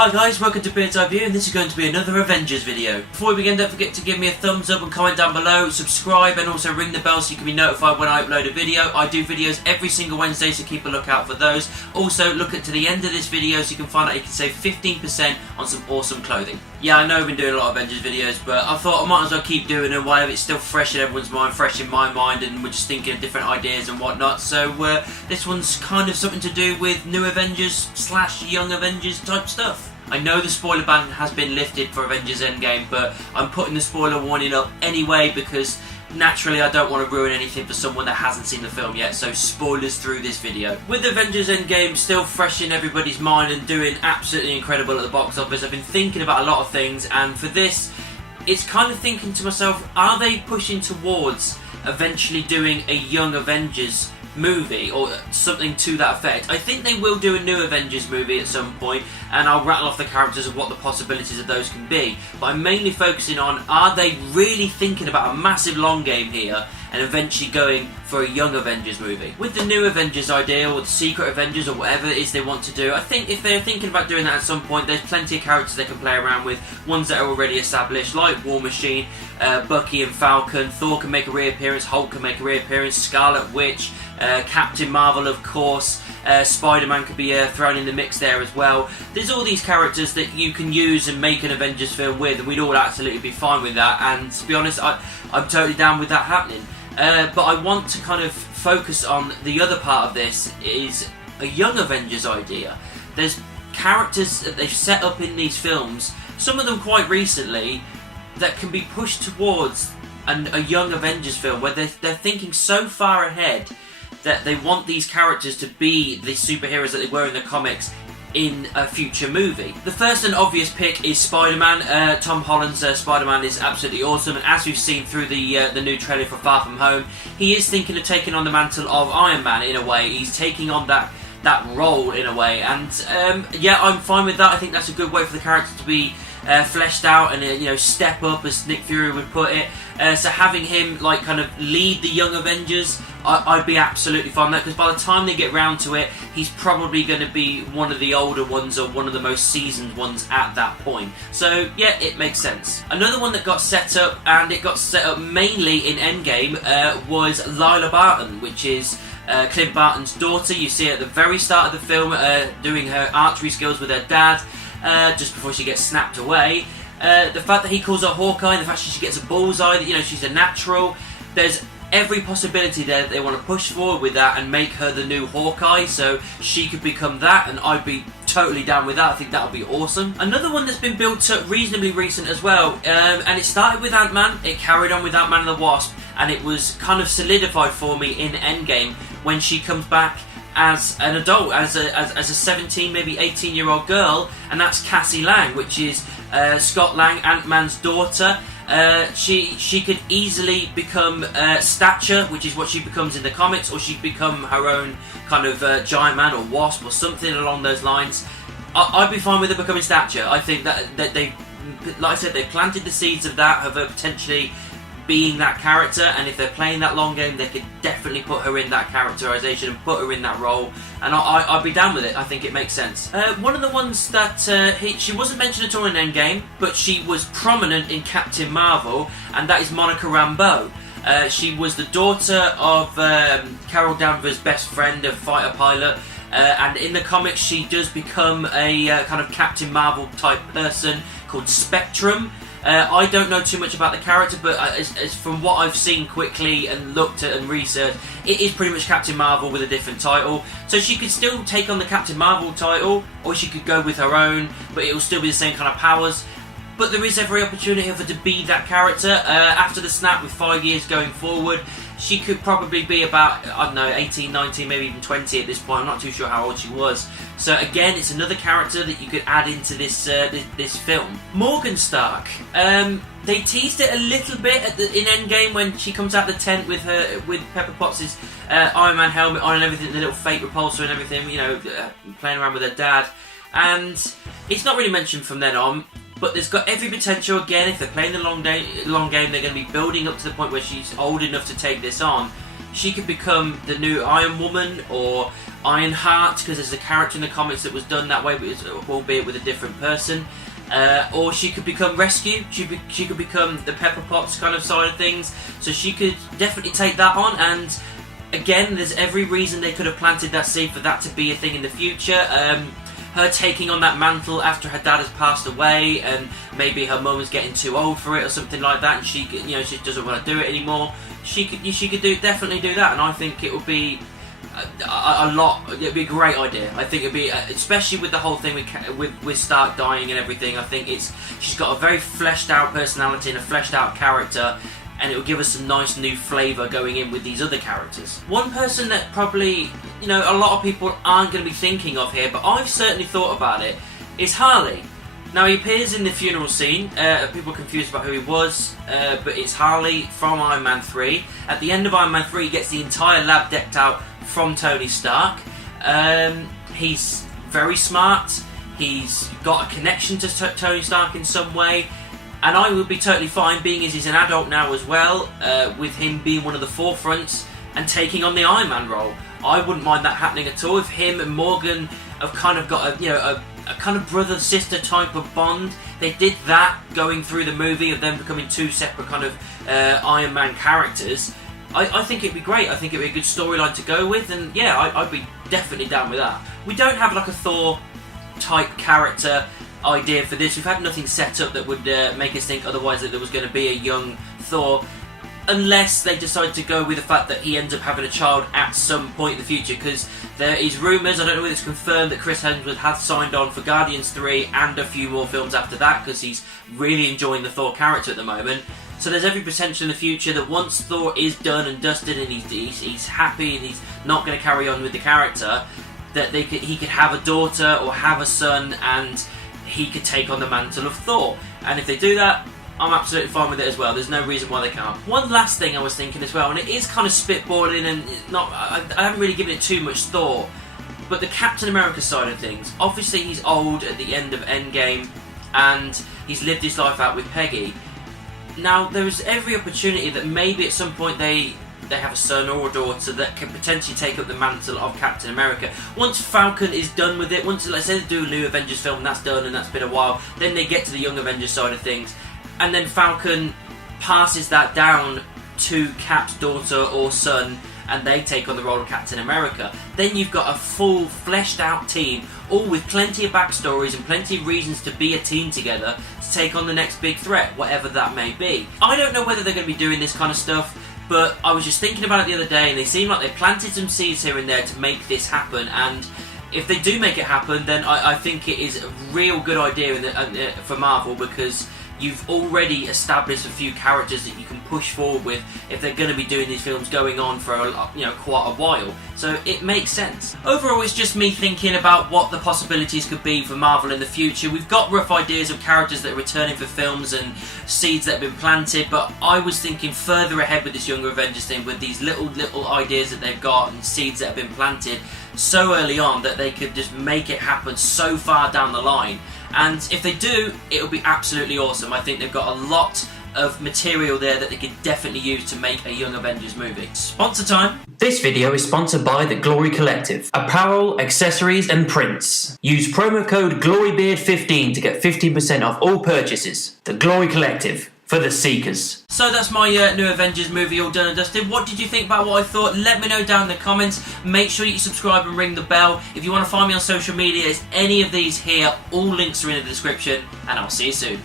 Hi guys, welcome to Bird's Eye View, and this is going to be another Avengers video. Before we begin, don't forget to give me a thumbs up and comment down below, subscribe and also ring the bell so you can be notified when I upload a video. I do videos every single Wednesday, so keep a lookout for those. Also, look at to the end of this video so you can find out you can save 15% on some awesome clothing. Yeah, I know I've been doing a lot of Avengers videos, but I thought I might as well keep doing them while it's still fresh in everyone's mind, fresh in my mind, and we're just thinking of different ideas and whatnot. So this one's kind of something to do with New Avengers / Young Avengers type stuff. I know the spoiler ban has been lifted for Avengers Endgame, but I'm putting the spoiler warning up anyway because naturally I don't want to ruin anything for someone that hasn't seen the film yet, so spoilers through this video. With Avengers Endgame still fresh in everybody's mind and doing absolutely incredible at the box office, I've been thinking about a lot of things, and for this, it's kind of thinking to myself, are they pushing towards eventually doing a Young Avengers movie or something to that effect? I think they will do a New Avengers movie at some point, and I'll rattle off the characters of what the possibilities of those can be, but I'm mainly focusing on, are they really thinking about a massive long game here and eventually going for a Young Avengers movie? With the New Avengers idea, or the Secret Avengers, or whatever it is they want to do, I think if they're thinking about doing that at some point, there's plenty of characters they can play around with, ones that are already established, like War Machine, Bucky and Falcon, Thor can make a reappearance, Hulk can make a reappearance, Scarlet Witch, Captain Marvel of course, Spider-Man could be thrown in the mix there as well. There's all these characters that you can use and make an Avengers film with, and we'd all absolutely be fine with that, and to be honest, I'm totally down with that happening. But I want to kind of focus on the other part of this, is a Young Avengers idea. There's characters that they've set up in these films, some of them quite recently, that can be pushed towards a Young Avengers film where they're thinking so far ahead that they want these characters to be the superheroes that they were in the comics in a future movie. The first and obvious pick is Spider-Man. Tom Holland's Spider-Man is absolutely awesome, and as we've seen through the new trailer for Far From Home, he is thinking of taking on the mantle of Iron Man in a way. He's taking on that role in a way, and yeah, I'm fine with that. I think that's a good way for the character to be fleshed out and step up, as Nick Fury would put it. So having him like kind of lead the Young Avengers, I'd be absolutely fine with that, because by the time they get round to it, he's probably going to be one of the older ones or one of the most seasoned ones at that point. So yeah, it makes sense. Another one that got set up, and it got set up mainly in Endgame, was Lila Barton, which is Clint Barton's daughter. You see her at the very start of the film doing her archery skills with her dad, just before she gets snapped away. The fact that he calls her Hawkeye, and the fact that she gets a bullseye, that she's a natural, there's every possibility there that they want to push forward with that and make her the new Hawkeye, so she could become that, and I'd be totally down with that. I think that would be awesome. Another one that's been built up reasonably recent as well, and it started with Ant-Man, it carried on with Ant-Man and the Wasp, and it was kind of solidified for me in Endgame when she comes back as an adult, as a 17, maybe 18-year-old girl, and that's Cassie Lang, which is Scott Lang, Ant-Man's daughter. She could easily become Stature, which is what she becomes in the comics, or she'd become her own kind of Giant Man or Wasp or something along those lines. I'd be fine with her becoming Stature. I think that they, like I said, they planted the seeds of that, of her potentially being that character, and if they're playing that long game, they could definitely put her in that characterization and put her in that role, and I'd be down with it. I think it makes sense. One of the ones that she wasn't mentioned at all in Endgame, but she was prominent in Captain Marvel, and that is Monica Rambeau. She was the daughter of Carol Danvers' best friend, a fighter pilot, and in the comics she does become a kind of Captain Marvel type person called Spectrum. I don't know too much about the character, but as from what I've seen quickly and looked at and researched, it is pretty much Captain Marvel with a different title. So she could still take on the Captain Marvel title, or she could go with her own, but it will still be the same kind of powers. But there is every opportunity for her to be that character. After the snap, with 5 years going forward, she could probably be about, I don't know, 18, 19, maybe even 20 at this point. I'm not too sure how old she was. So again, it's another character that you could add into this this film. Morgan Stark. They teased it a little bit in Endgame when she comes out the tent with Pepper Potts' Iron Man helmet on and everything, the little fake repulsor and everything, playing around with her dad. And it's not really mentioned from then on. But there's got every potential, again, if they're playing the long game, they're going to be building up to the point where she's old enough to take this on. She could become the new Iron Woman or Ironheart, because there's a character in the comics that was done that way, but albeit with a different person. Or she could become Rescue. She could become the Pepper Potts kind of side of things. So she could definitely take that on. And again, there's every reason they could have planted that seed for that to be a thing in the future. Her taking on that mantle after her dad has passed away, and maybe her mum is getting too old for it or something like that, and she doesn't want to do it anymore. She could definitely do that, and I think it would be a lot. It'd be a great idea. I think it'd be, especially with the whole thing with Stark dying and everything. I think she's got a very fleshed out personality and a fleshed out character, and it will give us some nice new flavour going in with these other characters. One person that probably, a lot of people aren't going to be thinking of here, but I've certainly thought about it, is Harley. Now, he appears in the funeral scene. People are confused about who he was, but it's Harley from Iron Man 3. At the end of Iron Man 3, he gets the entire lab decked out from Tony Stark. He's very smart. He's got a connection to Tony Stark in some way. And I would be totally fine, being as he's an adult now as well, with him being one of the forefronts and taking on the Iron Man role. I wouldn't mind that happening at all. If him and Morgan have kind of got a kind of brother-sister type of bond. They did that going through the movie of them becoming two separate kind of Iron Man characters. I think it'd be great. I think it'd be a good storyline to go with, and yeah, I'd be definitely down with that. We don't have like a Thor type character idea for this. We've had nothing set up that would make us think otherwise that there was going to be a young Thor, unless they decide to go with the fact that he ends up having a child at some point in the future, because there is rumours, I don't know whether it's confirmed, that Chris Hemsworth has signed on for Guardians 3 and a few more films after that, because he's really enjoying the Thor character at the moment. So there's every potential in the future that once Thor is done and dusted and he's happy and he's not going to carry on with the character, that he could have a daughter or have a son, and he could take on the mantle of Thor. And if they do that, I'm absolutely fine with it as well. There's no reason why they can't. One last thing I was thinking as well, and it is kind of spitballing and I haven't really given it too much thought, but the Captain America side of things. Obviously he's old at the end of Endgame and he's lived his life out with Peggy. Now there's every opportunity that maybe at some point they have a son or a daughter that can potentially take up the mantle of Captain America. Once Falcon is done with it, once, let's say they do a new Avengers film, that's done and that's been a while, then they get to the Young Avengers side of things, and then Falcon passes that down to Cap's daughter or son, and they take on the role of Captain America. Then you've got a full, fleshed out team, all with plenty of backstories and plenty of reasons to be a team together to take on the next big threat, whatever that may be. I don't know whether they're going to be doing this kind of stuff, but I was just thinking about it the other day, and they seem like they planted some seeds here and there to make this happen, and if they do make it happen, then I think it is a real good idea for Marvel, because you've already established a few characters that you can push forward with if they're going to be doing these films going on for quite a while. So it makes sense. Overall, it's just me thinking about what the possibilities could be for Marvel in the future. We've got rough ideas of characters that are returning for films and seeds that have been planted, but I was thinking further ahead with this Young Avengers thing, with these little ideas that they've got and seeds that have been planted so early on that they could just make it happen so far down the line. And if they do, it'll be absolutely awesome. I think they've got a lot of material there that they could definitely use to make a Young Avengers movie. Sponsor time! This video is sponsored by the Glory Collective. Apparel, accessories and prints. Use promo code GLORYBEARD15 to get 15% off all purchases. The Glory Collective. For the Seekers. So that's my new Avengers movie all done and dusted. What did you think about what I thought? Let me know down in the comments. Make sure you subscribe and ring the bell. If you want to find me on social media, it's any of these here. All links are in the description, and I'll see you soon.